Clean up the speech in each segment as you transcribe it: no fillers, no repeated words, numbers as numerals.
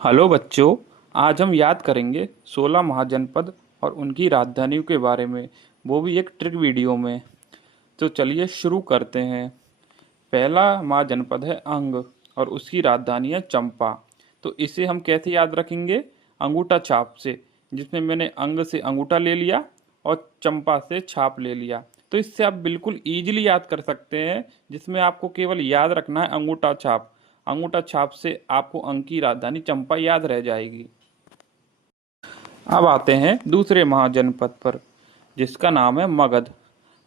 Hello बच्चों, आज हम याद करेंगे 16 महाजनपद और उनकी राजधानियों के बारे में, वो भी एक ट्रिक वीडियो में। तो चलिए शुरू करते हैं। पहला महाजनपद है अंग और उसकी राजधानी है चंपा। तो इसे हम कैसे याद रखेंगे? अंगूठा छाप से, जिसमें मैंने अंग से अंगूठा ले लिया और चंपा से छाप ले लिया। तो इससे आप बिल्कुल ईजिली याद कर सकते हैं, जिसमें आपको केवल याद रखना है अंगूठा छाप। अंगूठा छाप से आपको अंग की राजधानी चंपा याद रह जाएगी। अब आते हैं दूसरे महाजनपद पर, जिसका नाम है मगध।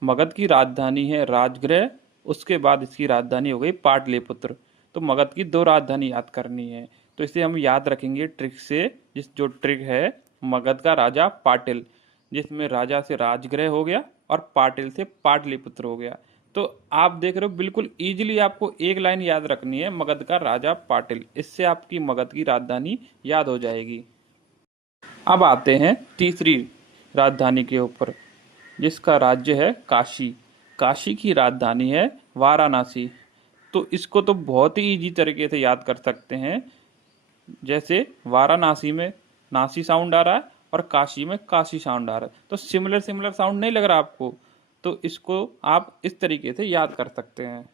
मगध की राजधानी है राजगृह। उसके बाद इसकी राजधानी हो गई पाटलिपुत्र। तो मगध की दो राजधानी याद करनी है, तो इसे हम याद रखेंगे ट्रिक से। जो ट्रिक है, मगध का राजा पाटिल, जिसमें राजा से राजगृह हो गया और पाटिल से पाटलिपुत्र हो गया। तो आप देख रहे हो, बिल्कुल इजीली आपको एक लाइन याद रखनी है, मगध का राजा पाटिल। इससे आपकी मगध की राजधानी याद हो जाएगी। अब आते हैं तीसरी राजधानी के ऊपर, जिसका राज्य है काशी। काशी की राजधानी है वाराणसी। तो इसको तो बहुत ही इजी तरीके से याद कर सकते हैं। जैसे वाराणसी में नासी साउंड आ रहा है और काशी में काशी साउंड आ रहा है, तो सिमिलर सिमिलर साउंड नहीं लग रहा आपको? तो इसको आप इस तरीके से याद कर सकते हैं।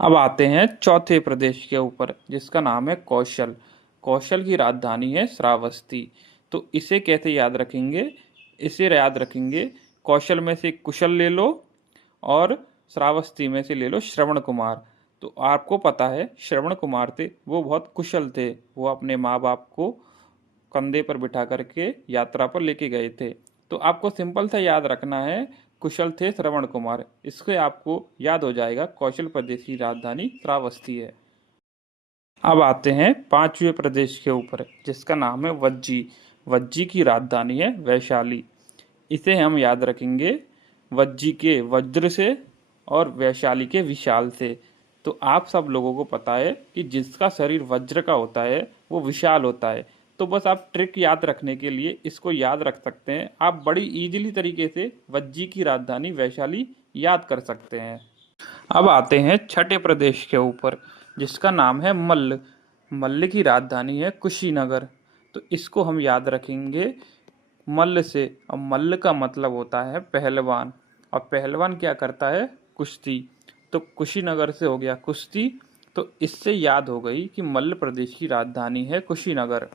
अब आते हैं चौथे प्रदेश के ऊपर, जिसका नाम है कौशल। कौशल की राजधानी है श्रावस्ती। तो इसे कैसे याद रखेंगे? इसे याद रखेंगे, कौशल में से कुशल ले लो और श्रावस्ती में से ले लो श्रवण कुमार। तो आपको पता है, श्रवण कुमार थे वो बहुत कुशल थे। वो अपने माँ बाप को कंधे पर बिठा करके यात्रा पर लेके गए थे। तो आपको सिंपल सा याद रखना है, कुशल थे श्रवण कुमार। इससे आपको याद हो जाएगा कौशल प्रदेश की राजधानी श्रावस्ती है। अब आते हैं पांचवें प्रदेश के ऊपर, जिसका नाम है वज्जी। वज्जी की राजधानी है वैशाली। इसे हम याद रखेंगे वज्जी के वज्र से और वैशाली के विशाल से। तो आप सब लोगों को पता है कि जिसका शरीर वज्र का होता है वो विशाल होता है। तो बस आप ट्रिक याद रखने के लिए इसको याद रख सकते हैं। आप बड़ी इजीली तरीके से वज्जी की राजधानी वैशाली याद कर सकते हैं। अब आते हैं छठे प्रदेश के ऊपर, जिसका नाम है मल्ल। मल्ल की राजधानी है कुशीनगर। तो इसको हम याद रखेंगे मल्ल से। और मल्ल का मतलब होता है पहलवान, और पहलवान क्या करता है? कुश्ती। तो कुशीनगर से हो गया कुश्ती। तो इससे याद हो गई कि मल्ल प्रदेश की राजधानी है कुशीनगर।